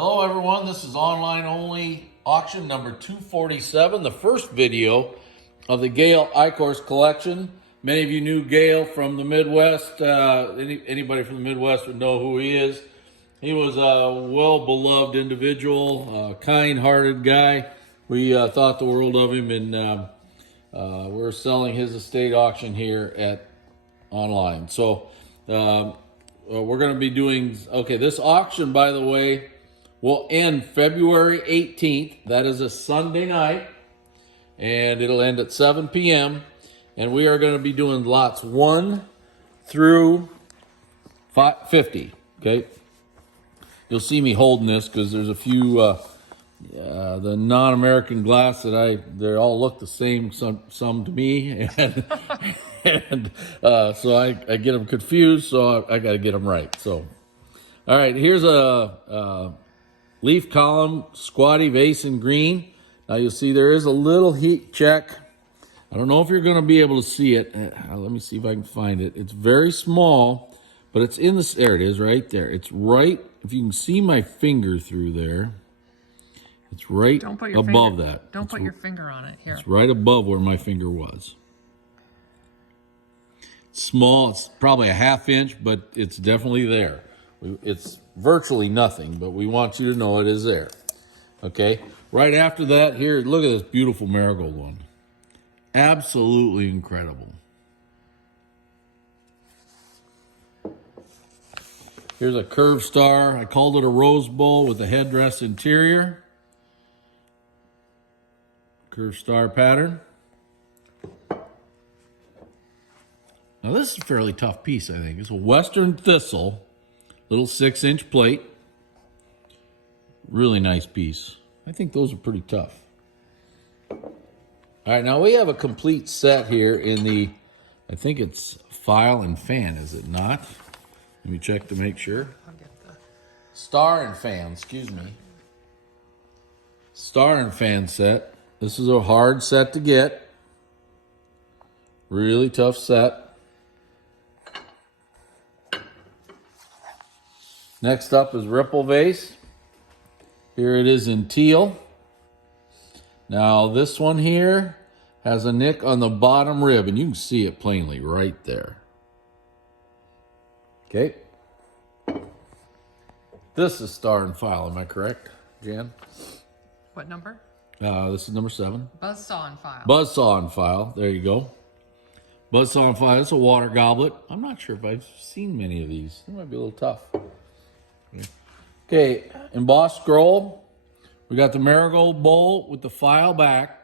Hello everyone, this is online only auction number 247, the first video of the Gale Eichhorst collection. Many of you knew Gale from the Midwest. Anybody from the Midwest would know who he is. He was a well-beloved individual, a kind-hearted guy. We thought the world of him, and we're selling his estate auction here at online. So we're going to be doing, this auction, by the way, will end February 18th. That is a Sunday night, and it'll end at 7 p.m. And we are going to be doing lots 1 through 50. Okay, you'll see me holding this because there's a few the non-American glass that they all look the same. Some to me, and so I get them confused. So I got to get them right. So, all right, here's a leaf column squatty vase in green. Now you'll see there is a little heat check. I don't know if you're going to be able to see it. Let me see if I can find it. It's very small, but it's in this. There it is, right there. It's right. If you can see my finger through there, it's right above that. Don't put your finger on it here. It's right above where my finger was. It's small. It's probably a ½ inch, but it's definitely there. It's virtually nothing, but we want you to know it is there. Okay, right after that, here, look at this beautiful marigold one. Absolutely incredible. Here's a curved star. I called it a rose bowl with a headdress interior. Curved star pattern. Now this is a fairly tough piece, I think. It's a Western Thistle. Little 6-inch plate. Really nice piece. I think those are pretty tough. All right, now we have a complete set here in the, I think it's file and fan, is it not? Let me check to make sure. I'll get the Star and fan, excuse me. Star and fan set. This is a hard set to get. Really tough set. Next up is Ripple Vase. Here it is in teal. Now this one here has a nick on the bottom rib, and you can see it plainly right there. Okay. This is star and file, am I correct, Jan? what number? This is number 7. Buzzsaw and file. Buzzsaw and file, there you go. Buzzsaw and file, it's a water goblet. I'm not sure if I've seen many of these. It might be a little tough. Okay, embossed scroll. We got the marigold bowl with the file back.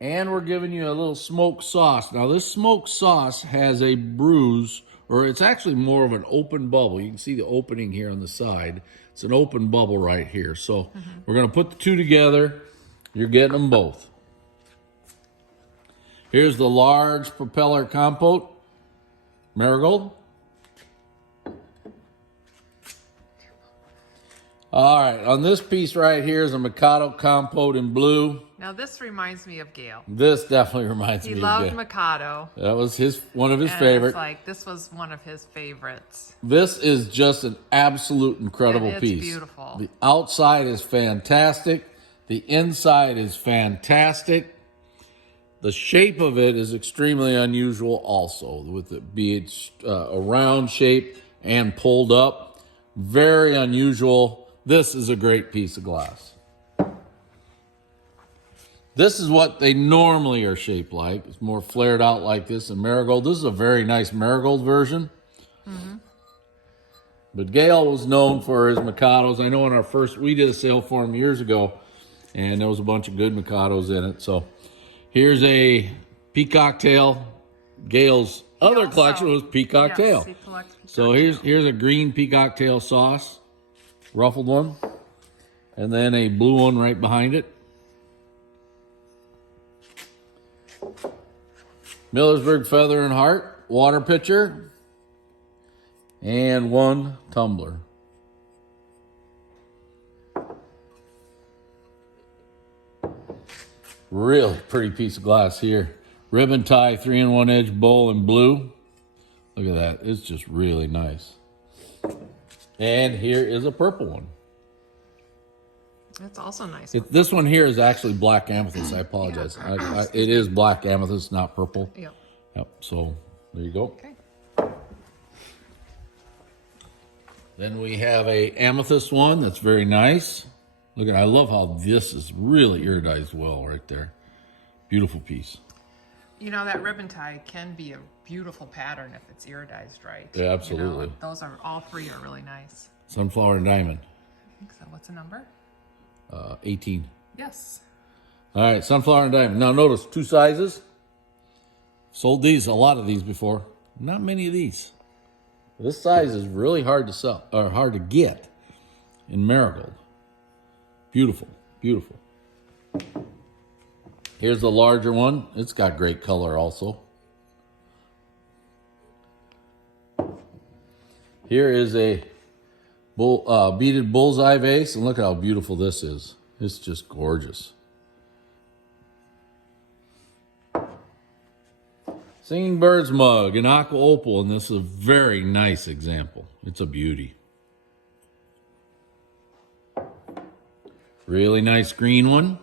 And we're giving you a little smoked sauce. Now this smoked sauce has a bruise, or it's actually more of an open bubble. You can see the opening here on the side. It's an open bubble right here. So we're going to put the two together. You're getting them both. Here's the large propeller compote marigold. All right, on this piece right here is a Mikado compote in blue. Now this reminds me of Gale. This definitely reminds me He of loved Gale. Mikado. That was one of his And favorites. it's like, this was one of his favorites. This is just an absolute incredible And it's piece. beautiful. The outside is fantastic. The inside is fantastic. The shape of it is extremely unusual also, with it being a round shape and pulled up. Very unusual. This is a great piece of glass. This is what they normally are shaped like. It's more flared out like this in marigold. This is a very nice marigold version. But Gale was known for his Mikados. I know we did a sale for him years ago, and there was a bunch of good Mikados in it. So here's a peacock tail. Gale's other collection was peacock tail. He collects peacock So here's a green peacock tail sauce, ruffled one, and then a blue one right behind it. Millersburg Feather and Heart water pitcher, and 1 tumbler. Really pretty piece of glass here. Ribbon tie 3-in-1 edge bowl in blue. Look at that. It's just really nice. And here is a purple one. That's also nice. This one here is actually black amethyst. I apologize. It is black amethyst, not purple. Yep. Yep. So there you go. Okay. Then we have a amethyst one that's very nice. Look at, I love how this is really iridized well right there. Beautiful piece. You know, that ribbon tie can be a beautiful pattern if it's iridized right. Yeah, absolutely. You know, those are, all three are really nice. Sunflower and diamond. I think so. What's the number? 18. Yes. All right, sunflower and diamond. Now notice, two sizes. Sold these, a lot of these before. Not many of these. This size is really hard to sell, or hard to get in marigold. Beautiful, beautiful. Here's the larger one. It's got great color also. Here is a beaded bullseye vase, and look at how beautiful this is. It's just gorgeous. Singing Birds mug in aqua opal, and this is a very nice example. It's a beauty. Really nice green one.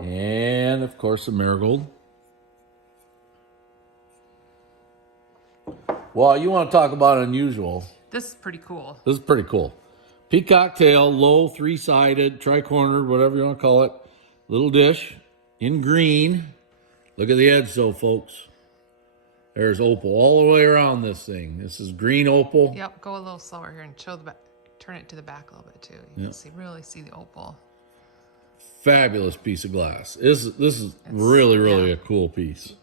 And of course the marigold. Well, you want to talk about unusual. This is pretty cool. This is pretty cool. Peacock tail, low, three-sided, tri-cornered, whatever you want to call it. Little dish in green. Look at the edge though, folks. There's opal all the way around this thing. This is green opal. Yep. Go a little slower here and show the back. Turn it to the back a little bit too. You can see, really see the opal. Fabulous piece of glass. This is really a cool piece.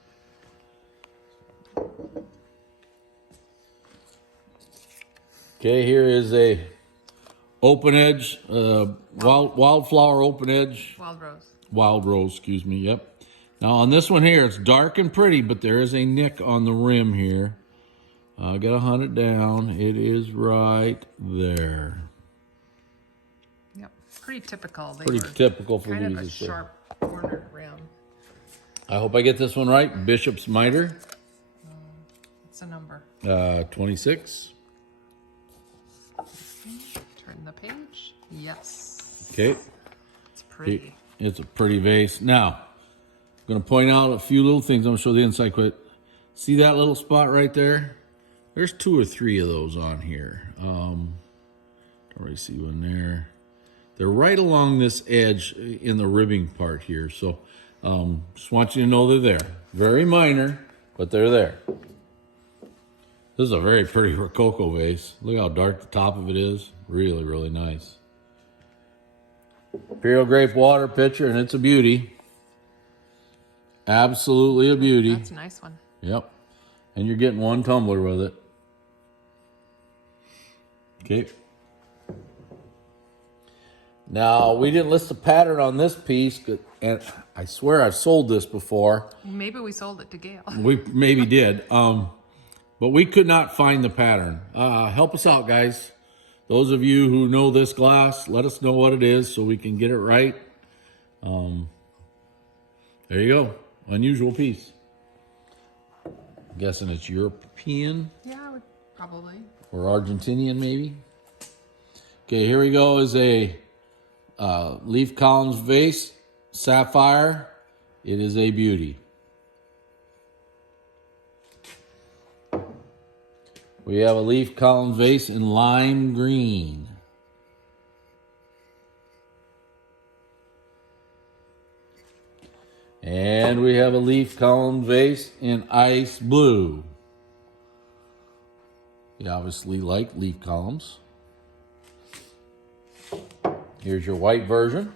Okay, here is a open edge, wildflower open edge. Wild rose. Wild rose, excuse me, yep. Now on this one here, it's dark and pretty, but there is a nick on the rim here. I gotta hunt it down. It is right there. Yep, pretty typical. Pretty typical for kind these. of a sharp corner rim. I hope I get this one right. Bishop's miter. What's the number? 26. Turn the page. Yes. Okay. It's pretty. It's a pretty vase. Now, I'm going to point out a few little things. I'm going to show the inside quick. See that little spot right there? There's 2 or 3 of those on here. Don't really see one there. They're right along this edge in the ribbing part here. So just want you to know they're there. Very minor, but they're there. This is a very pretty Rococo vase. Look how dark the top of it is. Really, really nice. Imperial grape water pitcher, and it's a beauty. Absolutely a beauty. That's a nice one. Yep. And you're getting 1 tumbler with it. Okay. Now, we didn't list the pattern on this piece, and I swear I've sold this before. Maybe we sold it to Gale. We maybe did. But we could not find the pattern. Help us out, guys. Those of you who know this glass, let us know what it is so we can get it right. There you go. Unusual piece. I'm guessing it's European. Yeah, I would probably. Or Argentinian, maybe. Okay, here we go is a leaf columns vase, sapphire. It is a beauty. We have a leaf column vase in lime green. And we have a leaf column vase in ice blue. You obviously like leaf columns. Here's your white version.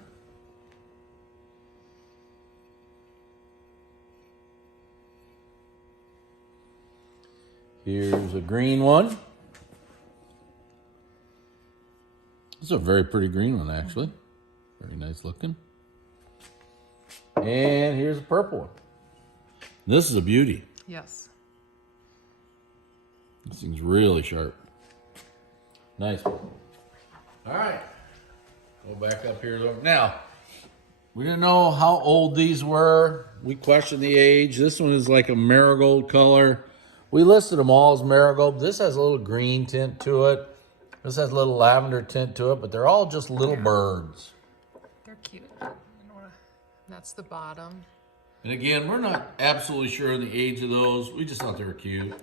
Here's a green one. This is a very pretty green one, actually. Very nice looking. And here's a purple one. This is a beauty. Yes. This thing's really sharp. Nice one. All right. Go back up here. Now, we didn't know how old these were. We questioned the age. This one is like a marigold color. We listed them all as marigold. This has a little green tint to it. This has a little lavender tint to it, but they're all just little birds. They're cute. That's the bottom. And again, we're not absolutely sure of the age of those. We just thought they were cute.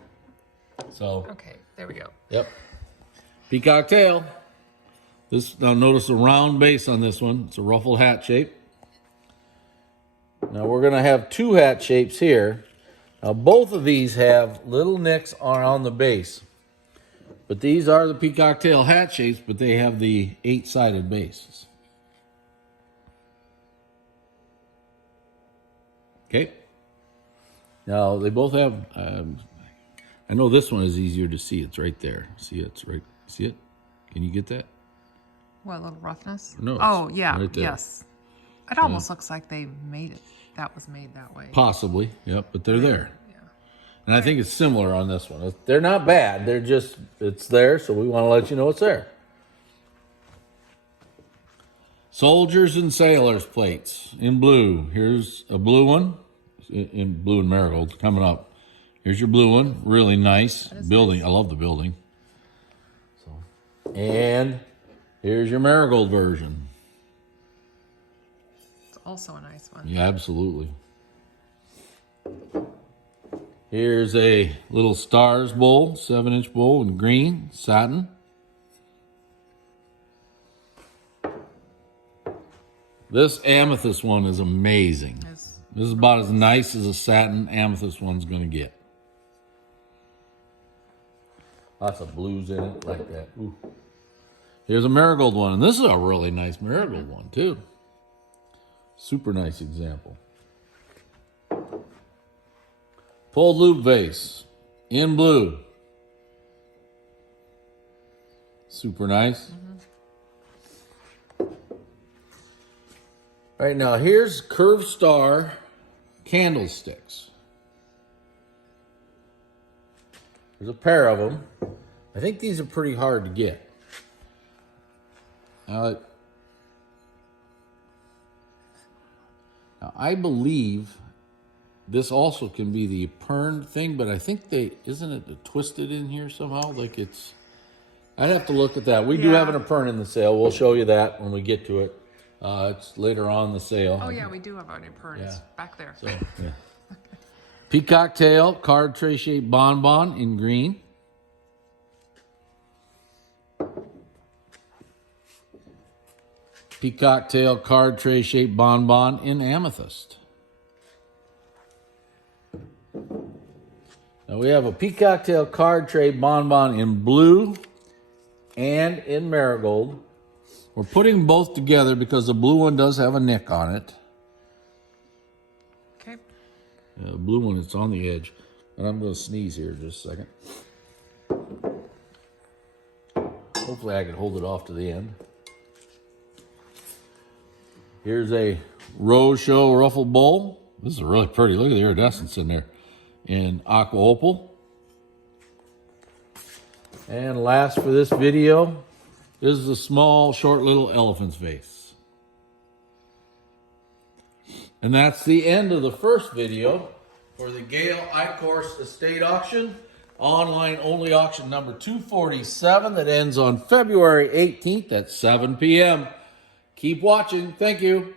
So. Okay, there we go. Yep. Peacock tail. Now notice the round base on this one. It's a ruffled hat shape. Now we're going to have two hat shapes here. Now both of these have little nicks on the base. But these are the peacock tail hat shapes, but they have the 8-sided bases. Okay. Now they both have, I know this one is easier to see. It's right there. See it? It's right. See it? Can you get that? What, a little roughness? No. Oh, yeah. Right there. Yes. It almost looks like they made it. That was made that way. Possibly. Yep. But they're there. Yeah. And I think it's similar on this one. They're not bad. They're just, it's there, so we want to let you know it's there. Soldiers and Sailors plates in blue. Here's a blue one in blue and marigold coming up. Here's your blue one. Really nice building. Nice. I love the building. So, and here's your marigold version. It's also a nice one. Yeah, absolutely. Here's a little stars bowl, 7-inch bowl in green satin. This amethyst one is amazing. This is about as nice as a satin amethyst one's going to get. Lots of blues in it like that. Ooh. Here's a marigold one, and this is a really nice marigold one too. Super nice example. Pulled loop vase in blue. Super nice. All right, now here's curved star candlesticks. There's a pair of them. I think these are pretty hard to get. Now I believe this also can be the perned thing, but I think isn't it twisted in here somehow? Like it's, I'd have to look at that. We do have an pern in the sale. We'll show you that when we get to it. It's later on the sale. Oh yeah, we do have our new pern. It's back there. So, yeah. Peacock tail card tray shaped bonbon in green. Peacock tail card tray shaped bonbon in amethyst. Now we have a peacock tail card tray bonbon in blue and in marigold. We're putting both together because the blue one does have a nick on it. Okay. The blue one, it's on the edge. And I'm going to sneeze here just a second. Hopefully I can hold it off to the end. Here's a Rose Show ruffled bowl. This is really pretty. Look at the iridescence in there. In aqua opal. And last for this video, this is a small, short little elephant's vase. And that's the end of the first video for the Gale Eichhorst Estate auction. Online only auction number 247 that ends on February 18th at 7 p.m. Keep watching. Thank you.